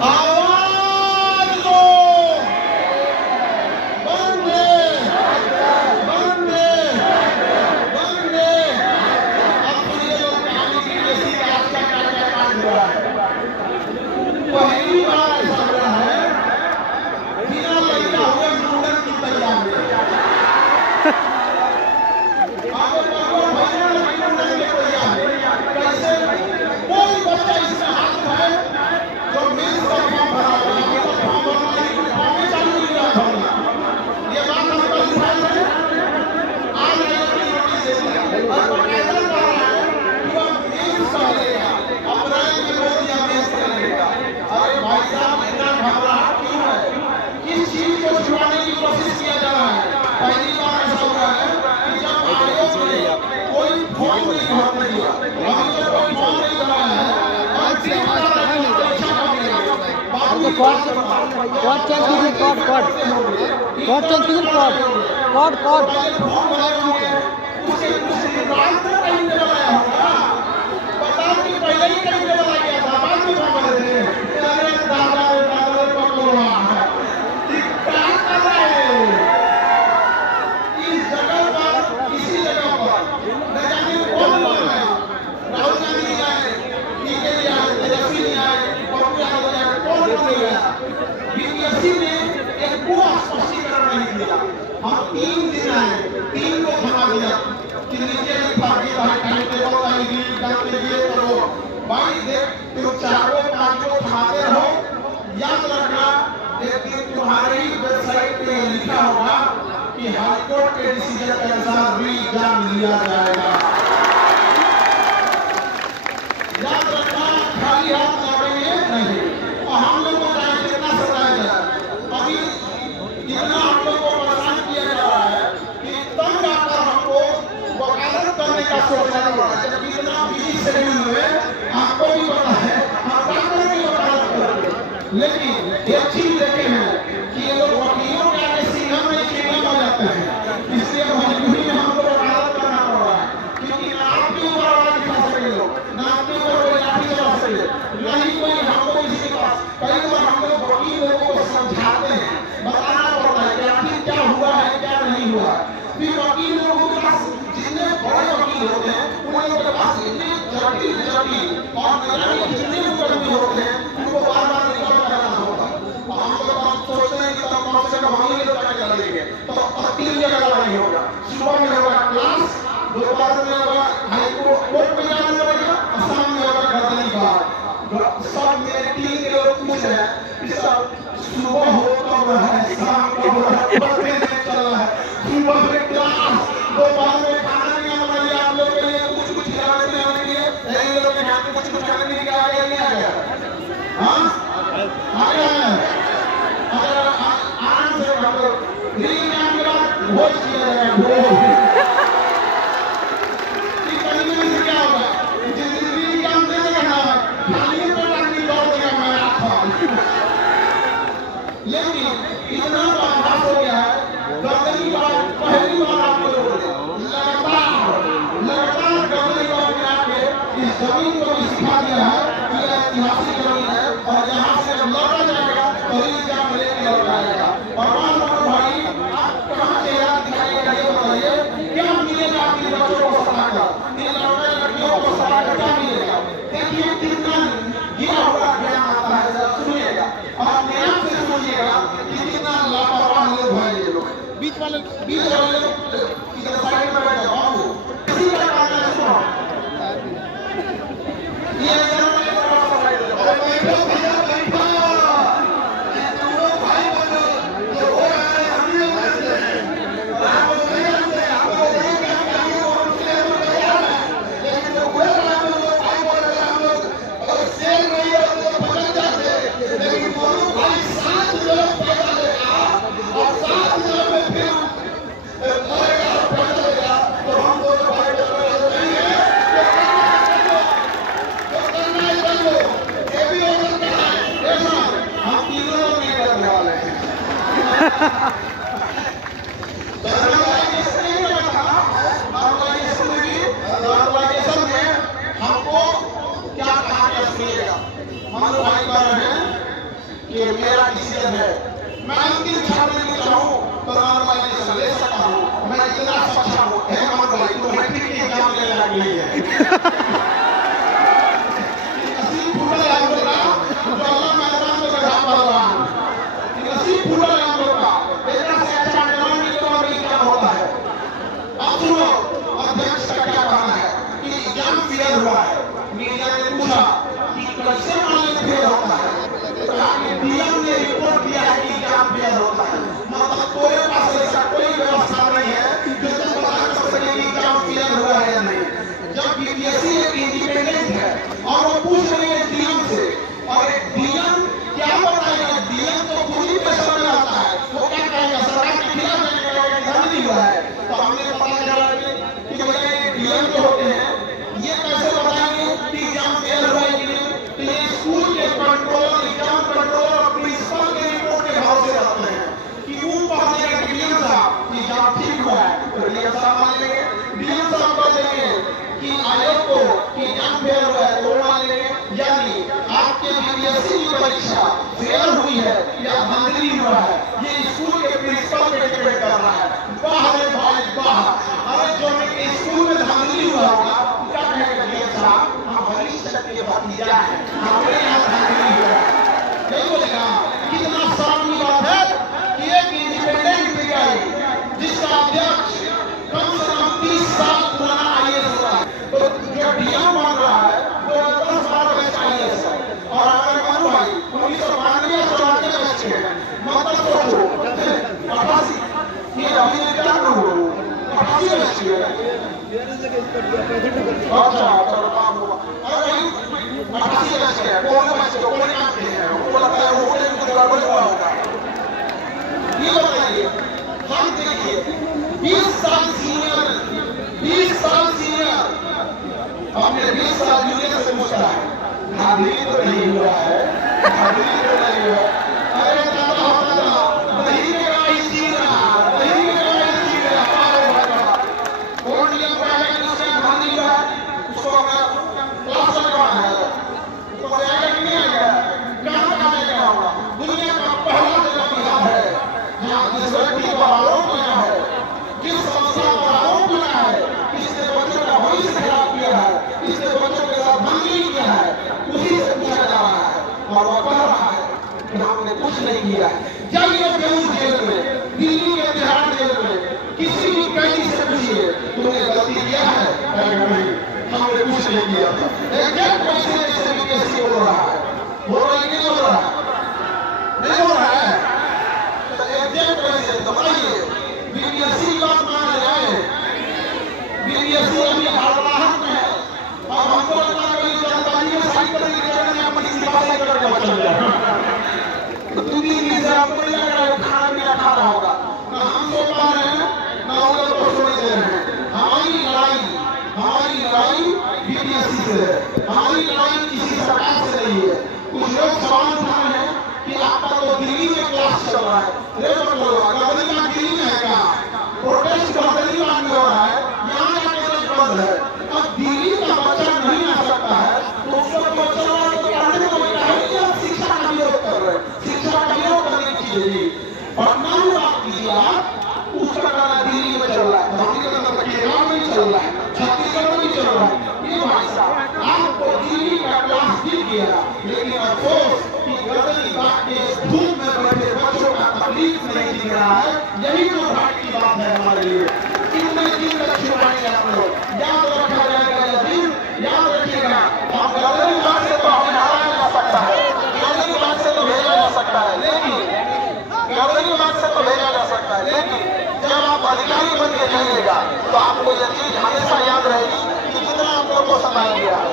आवाज दो, वंदे वंदे वंदे। अब सुनिए जो कहानी की जैसी आज का क्या कांड हुआ है। पहली बार ऐसा हुआ है बिना पैदा हुए मुंडन की तैयारी। कोई बच्चा इसमें हाथ उठाए जो मेंस का फॉर्म भरा हुआ है, तो फॉर्म भरना ही फॉर्म में चालू नहीं हुआ भरना। ये बात हम कल उठाए थे, आज आयोग ने नोटिस दे दिया और बकायदा कह रहा है कि वह मेंस का लेगा, अप्रैल में बोल दिया मेंस का लेगा। अरे भाई साहब, इतना घबराहट क्यों है? किस चीज को छुपाने की कोशिश किया जा रहा है? पहली बार ऐसा हुआ है कि जब आयोग ने कोई फॉर्म नहीं भरने दिया, अभी तक कोई फॉर्म नहीं भरा है और फिर बता रहा है कि परीक्षा कब लेंगे। कोड चेंज कीजिए, कोड चेंज कीजिए, कोड फॉर्म भरा होंगे उसके बाद तो कहीं पे बनाया होगा। बताओ कि पहले ही कहीं पे बनाया गया था, बाद में फॉर्म भरे थे। अरे दादा पकड़वा है, क्या कर रहे हैं इस जगह पर, इसी जगह पर न जाने कौन लोग हैं। राहुल गांधी आए, पीके आए, तेजस्वी आए, पप्पू यादव आए, कौन नहीं आया। बीपीएससी ने एक पूरा स्पष्टीकरण नहीं दिया। हम 3 दिन आए, 3 को थमा दिया कि नीचे लिखा कि भाई टाइम टेबल का रिलीज कर दीजिए। तो भाई देख, तुम 4-5 थमाते रहो, याद रखना लेकिन तुम्हारी वेबसाइट पे लिखा होगा कि हाईकोर्ट के डिसीजन के अनुसार री एग्जाम लिया जाएगा। याद रखना, खाली हाथ लौटेंगे नहीं। और हम लोग को चाहे कितना सताया जाए, अभी इतना हम लोग को परेशान किया जा रहा है कि तब जाकर हमको वकालत करने का सोचना पड़ रहा है। जब इतना बिजी शेड्यूल में आपको भी पता है हम क्या करेंगे वकालत करेंगे। लेकिन एक चीज देखे हैं कि ये लोग वकीलों के आगे सीना में चीना हो जाते हैं, इसलिए मजबूरी में हमको वकालत करना पड़ रहा है। क्योंकि ना आपके ऊपर आवाज उठा सके लोग, ना आपके ऊपर कोई लाठी चला सके, ना ही कोई हमको किसी के पास। कई बार हम लोग वकील लोगों को समझाते हैं, बताना पड़ता है कि आखिर क्या हुआ है क्या नहीं हुआ। फिर वकील लोगों के पास, जितने बड़े वकील होते हैं उन लोगों के पास इतने जटिल और न जाने कितने मुकदमे होते हैं, उनको बार-बार रिकॉर्ड कराना होता है। हम लोग सोचते हैं कि तब कम से कम हम ही लोग कर लेंगे, तो 3 जगह लड़ाई होगा। सुबह में होगा क्लास, दोपहर में होगा कोर्ट में जाना पड़ेगा, और शाम में होगा गर्दनी बाहर। सब मेरे 3 लोग खुश है कि सब सुबह हो तो है, शाम को हो है, बर्थडे नहीं चल रहा है। सुबह में क्लास, दोपहर में खाना नहीं बनाइए आप लोग के लिए, कुछ खिलाने में आने लिए, इन लोग के हाथ में कुछ खाने के लिए आ गया नहीं आ गया? हाँ आ गया है। अगर आराम से हम लोग रीएग्जाम के बाद भोज किया जाएगा, भोज। इस तरीके से क्या होगा, जिस दिन रीएग्जाम दे देगा ना, खाली पेट आदमी दौड़ देगा मैराथन। लेकिन इतना तो आभास हो गया है, गर्दनी बार पहली बार आप लोग लगातार गर्दनी बार में आके इस जमीन को भी सिखा दिया है कि यह ऐतिहासिक जमीन है और यहाँ से जब लौटा जाएगा तो एग्जाम लेके लौट आएगा। और भाई आप कहाँ से याद दिखाएगा, ये बताइए क्या मिलेगा अपने बच्चों को सताकर, इन लड़के लड़कियों को सताकर क्या मिलेगा? देखिए कितना गिरा हुआ ज्ञान आता है, जब सुनिएगा और अपने आप से सुनिएगा कि कितना लापरवाह लोग हैं ये लोग। बीच वाले लोग इधर साइड में बैठ जाओ, इसी का कारण है। सुनो ये बैठो भैया बैठो, तुम लोग भाई बनो, जो हो रहा है हम लोग जानते हैं। आप लोग नहीं जानते, आप लोग नहीं जानते, हम लोग हमसे हम लोग तैयार हैं। लेकिन जो हुए हम लोग भाई बोल रहे हैं, हम लोग अगर शेर नहीं है तो पकड़ जाते। लेकिन दोनों भाई 7 लोग पैदा लेगा और 7 लोग में फिर मरेगा और पैदा लेगा, तो हम दोनों भाई बोल रहे हैं हम तीनों नहीं करने वाले हैं। नॉर्मलाइजेशन में हमको क्या कहा गया सुनिएगा। मनु भाई कह रहे हैं कि मेरा डिसीजन है, मैं अंतिम छात्र में चाहूँ तो नॉर्मलाइजेशन ले सकता हूँ, मैं इतना सक्षम हूँ। हे मनु भाई, तुम मैट्रिक की एग्जाम लेने लग गई है। नसीब फूटा है हम लोग का, जो अल्लाह मेहरबान को बैठा भगवान, नसीब फूटा है हम लोग का। इतना से अच्छा जवान निकलवा में क्या होता है। अब सुनो अध्यक्ष का क्या कहना है कि एग्जाम फेल हुआ है। मीडिया ने पूछा कि कैसे ऑनलाइन फेल होता है, तो कहा कि डीएम ने रिपोर्ट दिया है कि एग्जाम फेल होता है। मतलब तुम्हारे पास ऐसा कोई व्यवस्था नहीं है जो तुम बता सके कि एग्जाम फेल हुआ है या नहीं। जब बीपीएससी एक इंडिपेंडेंट है और वो पूछ रहे हैं डीएम से, और एक डीएम क्या बताएगा, डीएम तो खुद ही प्रेशर में आता है, वो क्या कहेगा, सरकार के खिलाफ जाएगा, एग्जाम नहीं हुआ है। तो हमने पता चला कि भैया डीएम जो होते हैं ये कैसे बताएंगे कि एग्जाम फेल हुआ है कि नहीं। तो ये स्कूल के कंट्रोलर, एग्जाम कंट्रोलर और प्रिंसिपल के रिपोर्ट के भरोसे रहते हैं कि वो पढ़ेगा डीएम साहब एग्जाम ठीक हुआ है तो डीएम साहब मान लेंगे, डीएम साहब कह देंगे कि आयोग को कि एग्जाम फेल हुआ है तो मान लेंगे। यानी आपके बीपीएससी की परीक्षा फेल हुई है या धांधली हुआ है, ये स्कूल के प्रिंसिपल पे डिपेंड कर रहा है। वाह रे भाई वाह, अरे जो में स्कूल में धांधली हुआ होगा क्या कहेगा डीएम साहब, हम वरिष्ठ के भतीजा है, हमारे यहाँ धांधली हुआ है। यही बोलेगा। कितना शर्म की बात है कि एक इंडिपेंडेंट पीआई जिसका अध्यक्ष कम से कम 30 साल पुराना आईएएस हुआ है, तो जो डीएम बन रहा है वो 10-12 बैच आईएएस है। और अगर मनु भाई 1992 94 बैच के मतलब सोचो 88 ये अभी क्या करूँ 88 बैच के अच्छा चलो काम हुआ। अरे भाई 88 बैच के कौन बैच के कौन काम के हैं, वो लगता है वो कुछ गड़बड़ हुआ होगा। ये बताइए, हम देखिए 20 साल सीनियर, 20 साल सीनियर अपने 20 साल जूनियर से पूछता है धांधली तो नहीं हुआ है, धांधली तो नहीं हुआ। अरे दादा हो दादा, नहीं मेरा ही सीना, नहीं मेरा ही सीना, कौन नियम बनाएगा कि उसका धांधली हुआ है, उसको अगर क्लास लगवाना है तो आएगा कि नहीं आएगा, कहाँ कहाँ क्या होगा। दुनिया का पहला जगह बिहार है जहाँ जिस व्यक्ति पर आरोप लगा है, जिस संस्था पर आरोप लगा है, इसने बच्चों का भविष्य खराब किया है, इसने बच्चों के साथ धांधली किया है, उसी से पूछा जा रहा है। और वो कह रहा है कि हमने कुछ नहीं किया। जाइए बेऊर जेल में, दिल्ली के तिहाड़ जेल में, किसी भी कैदी से पूछिए तुमने गलती किया है, नहीं हमने कुछ नहीं किया था। एक पैसे जैसे बीपीएससी बोल रहा है, बोल रहा है कि नहीं बोल रहा है, नहीं बोल रहा है। तो एक पैसे तो बताइए बीपीएससी की बात मान जाए, बीपीएससी अभी हड़बड़ाहट में है। अब हमको लगता है कि जनताजी में सारी तरीके से अपनी सेवा से करके बचल जाए। तो 2-3 दिन से आपको नहीं लग रहा है खाना पीना खा रहा होगा, ना हम सो पा रहे हैं ना हम लोग को सोने दे रहे हैं। हमारी लड़ाई बीपीएससी से है, हमारी लड़ाई किसी सरकार से नहीं है। कुछ लोग सवाल उठा रहे हैं कि आपका तो दिल्ली में क्लास चल रहा है, गवर्नमेंट का दिल्ली में है क्या, प्रोटेस्ट गवर्नमेंट में हो रहा है, यहाँ जाके सब बंद है। अब दिल्ली का बच्चा नहीं आ सकता है तो उसको बच्चा तो पढ़ने को बैठा है कि आप शिक्षा का विरोध कर रहे हैं, शिक्षा का विरोध करने की चीजें पढ़ना में बात कीजिए। आप उसका गाना दिल्ली में चल रहा है, केरल में चल रहा है, छत्तीसगढ़ में चल रहा है। ये भाई साहब आपको दिल्ली का क्लास दी गया, लेकिन अफसोस कि गर्दनी बात के धूप में बैठे बच्चों का तकलीफ नहीं दिख रहा है। यही तो घाट की बात है हमारे लिए। कितने दिन तक छुपाएंगे आप लोग, याद रखा जाएगा यह दिन, याद रखिएगा। हम गर्दनी बात से तो हमें हराया जा सकता है, गर्दनी बात से तो भेजा जा सकता है, लेकिन गर्दनी बात से तो भेजा जा सकता है, लेकिन जब आप अधिकारी बन के जाइएगा तो आपको यह चीज हमेशा याद रहेगी कि कितना आप लोग को समय दिया है।